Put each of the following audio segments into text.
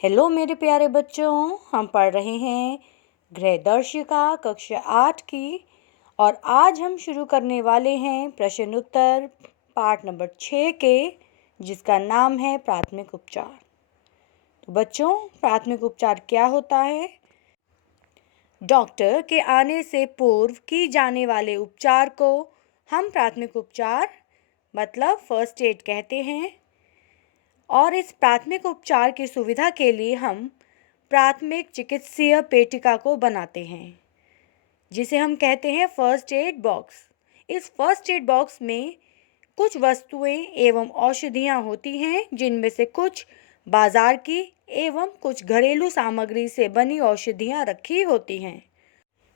Hello मेरे प्यारे बच्चों, हम पढ़ रहे हैं गृह दर्शिका कक्षा 8 की। और आज हम शुरू करने वाले हैं प्रश्न उत्तर पाठ नंबर 6 के, जिसका नाम है प्राथमिक उपचार। तो बच्चों, प्राथमिक उपचार क्या होता है? डॉक्टर के आने से पूर्व की जाने वाले उपचार को हम प्राथमिक उपचार मतलब फर्स्ट एड कहते हैं। और इस प्राथमिक उपचार की सुविधा के लिए हम प्राथमिक चिकित्सीय पेटिका को बनाते हैं, जिसे हम कहते हैं फर्स्ट एड बॉक्स। इस फर्स्ट एड बॉक्स में कुछ वस्तुएं एवं औषधियाँ होती हैं, जिनमें से कुछ बाजार की एवं कुछ घरेलू सामग्री से बनी औषधियाँ रखी होती हैं।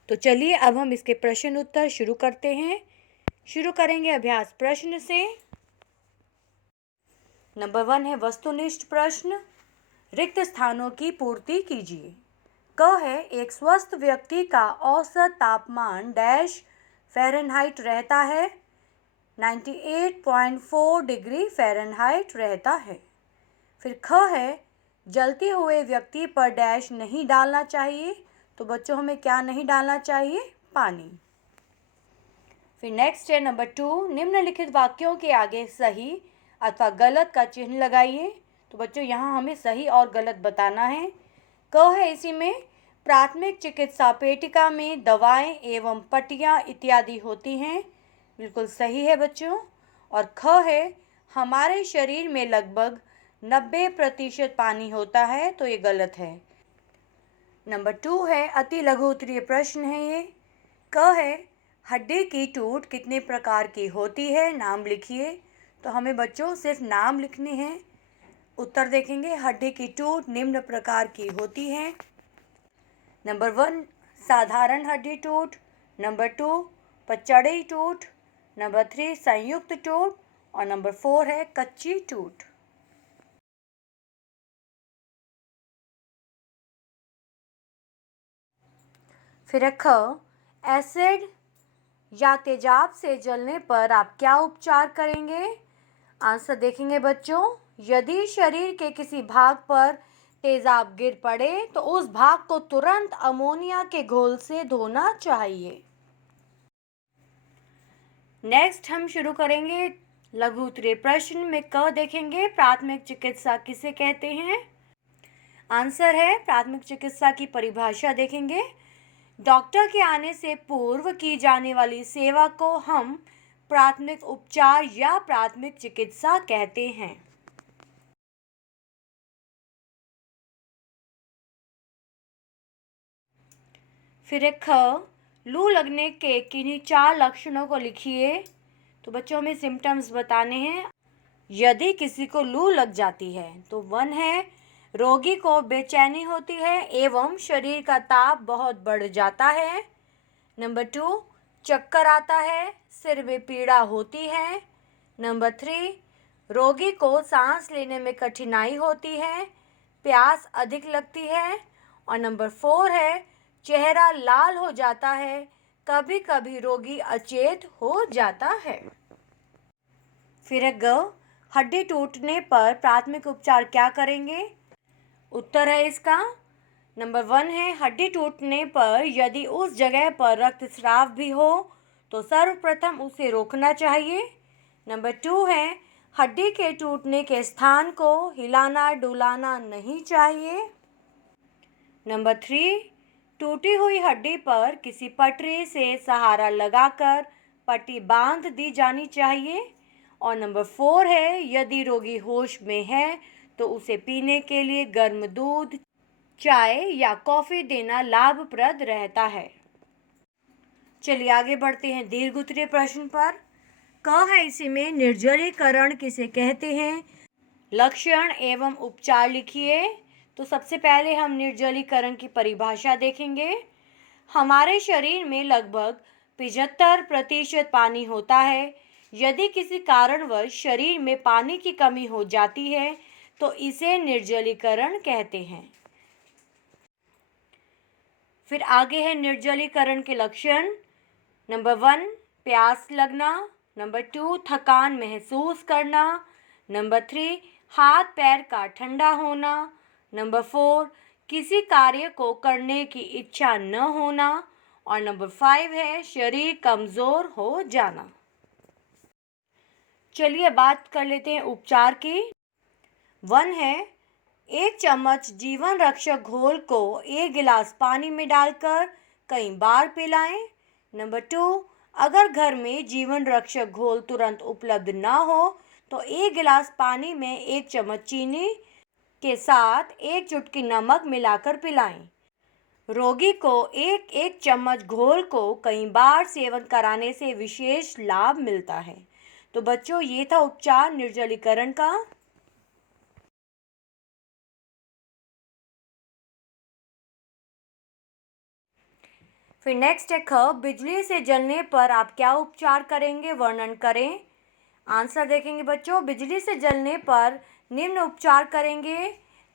तो चलिए अब हम इसके प्रश्न उत्तर शुरू करते हैं। शुरू करेंगे अभ्यास प्रश्न से। नंबर 1 है वस्तुनिष्ठ प्रश्न। रिक्त स्थानों की पूर्ति कीजिए। क है एक स्वस्थ व्यक्ति का औसत तापमान डैश फ़ारेनहाइट रहता है, 98.4 डिग्री फ़ारेनहाइट रहता है। फिर ख है जलते हुए व्यक्ति पर डैश नहीं डालना चाहिए। तो बच्चों, हमें क्या नहीं डालना चाहिए? पानी। फिर नेक्स्ट है नंबर 2, निम्नलिखित वाक्यों के आगे सही अथवा गलत का चिन्ह लगाइए। तो बच्चों, यहाँ हमें सही और गलत बताना है। क है इसी में प्राथमिक चिकित्सा पेटिका में दवाएं एवं पट्टियाँ इत्यादि होती हैं, बिल्कुल सही है बच्चों। और ख है हमारे शरीर में लगभग 90% पानी होता है, तो ये गलत है। नंबर 2 है अति लघु उत्तरीय प्रश्न है ये। क है हड्डी की टूट कितने प्रकार की होती है, नाम लिखिए। तो हमें बच्चों सिर्फ नाम लिखने हैं। उत्तर देखेंगे। हड्डी की टूट निम्न प्रकार की होती है। नंबर 1 साधारण हड्डी टूट, नंबर 2 पचड़ी टूट, नंबर 3 संयुक्त टूट और नंबर 4 है कच्ची टूट। फिर ख एसिड या तेजाब से जलने पर आप क्या उपचार करेंगे? आंसर देखेंगे बच्चों। यदि शरीर के किसी भाग पर तेजाब गिर पड़े तो उस भाग को तुरंत अमोनिया के घोल से धोना चाहिए। नेक्स्ट हम शुरू करेंगे लघु उत्तरीय प्रश्न में। क देखेंगे प्राथमिक चिकित्सा किसे कहते हैं? आंसर है प्राथमिक चिकित्सा की परिभाषा देखेंगे। डॉक्टर के आने से पूर्व की जाने वाली सेवा को हम प्राथमिक उपचार या प्राथमिक चिकित्सा कहते हैं। फिर ख लू लगने के किन्हीं 4 लक्षणों को लिखिए। तो बच्चों, हमें सिम्टम्स बताने हैं यदि किसी को लू लग जाती है। तो 1 है रोगी को बेचैनी होती है एवं शरीर का ताप बहुत बढ़ जाता है। नंबर 2 चक्कर आता है, सिर में पीड़ा होती है। नंबर 3 रोगी को सांस लेने में कठिनाई होती है, प्यास अधिक लगती है। और नंबर 4 है चेहरा लाल हो जाता है, कभी कभी रोगी अचेत हो जाता है। फिर ग हड्डी टूटने पर प्राथमिक उपचार क्या करेंगे? उत्तर है इसका नंबर 1 है हड्डी टूटने पर यदि उस जगह पर रक्तस्राव भी हो तो सर्वप्रथम उसे रोकना चाहिए। नंबर 2 है हड्डी के टूटने के स्थान को हिलाना डुलाना नहीं चाहिए। नंबर 3 टूटी हुई हड्डी पर किसी पटरी से सहारा लगाकर पट्टी बांध दी जानी चाहिए। और नंबर 4 है यदि रोगी होश में है तो उसे पीने के लिए गर्म दूध, चाय या कॉफ़ी देना लाभप्रद रहता है। चलिए आगे बढ़ते हैं दीर्घ उत्तरीय प्रश्न पर। क है इसी में निर्जलीकरण किसे कहते हैं? लक्षण एवं उपचार लिखिए। तो सबसे पहले हम निर्जलीकरण की परिभाषा देखेंगे। हमारे शरीर में लगभग 75% पानी होता है। यदि किसी कारणवश शरीर में पानी की कमी हो जाती है तो इसे निर्जलीकरण कहते हैं। फिर आगे है निर्जलीकरण के लक्षण। नंबर 1 प्यास लगना, नंबर 2 थकान महसूस करना, नंबर 3 हाथ पैर का ठंडा होना, नंबर 4 किसी कार्य को करने की इच्छा न होना। और नंबर 5 है शरीर कमज़ोर हो जाना। चलिए बात कर लेते हैं उपचार की। 1 है 1 चम्मच जीवन रक्षक घोल को 1 गिलास पानी में डालकर कई बार पिलाएं। नंबर 2 अगर घर में जीवन रक्षक घोल तुरंत उपलब्ध ना हो तो 1 गिलास पानी में 1 चम्मच चीनी के साथ 1 चुटकी नमक मिलाकर पिलाएं। रोगी को 1 चम्मच घोल को कई बार सेवन कराने से विशेष लाभ मिलता है। तो बच्चों ये था उपचार निर्जलीकरण का। फिर नेक्स्ट है ख बिजली से जलने पर आप क्या उपचार करेंगे, वर्णन करें। आंसर देखेंगे बच्चों। बिजली से जलने पर निम्न उपचार करेंगे।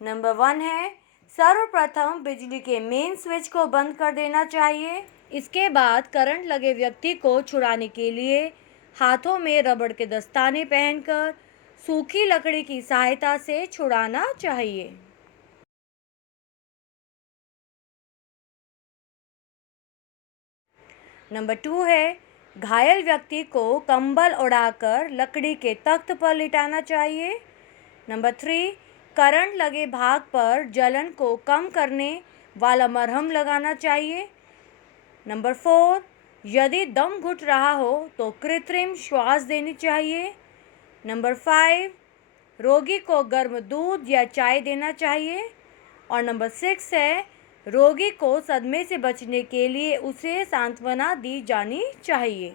नंबर 1 है सर्वप्रथम बिजली के मेन स्विच को बंद कर देना चाहिए। इसके बाद करंट लगे व्यक्ति को छुड़ाने के लिए हाथों में रबड़ के दस्ताने पहनकर सूखी लकड़ी की सहायता से छुड़ाना चाहिए। नंबर 2 है घायल व्यक्ति को कंबल ओढ़ाकर लकड़ी के तख्त पर लिटाना चाहिए। नंबर 3 करंट लगे भाग पर जलन को कम करने वाला मरहम लगाना चाहिए। नंबर 4 यदि दम घुट रहा हो तो कृत्रिम श्वास देनी चाहिए। नंबर 5 रोगी को गर्म दूध या चाय देना चाहिए। और नंबर 6 है रोगी को सदमे से बचने के लिए उसे सांत्वना दी जानी चाहिए।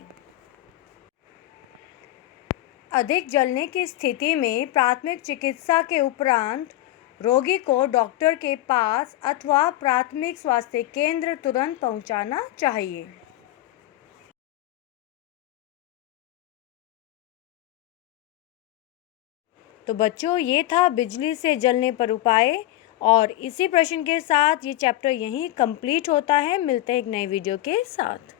अधिक जलने की स्थिति में प्राथमिक चिकित्सा के उपरांत रोगी को डॉक्टर के पास अथवा प्राथमिक स्वास्थ्य केंद्र तुरंत पहुंचाना चाहिए। तो बच्चों ये था बिजली से जलने पर उपाय। और इसी प्रश्न के साथ ये चैप्टर यहीं कंप्लीट होता है। मिलते हैं एक नए वीडियो के साथ।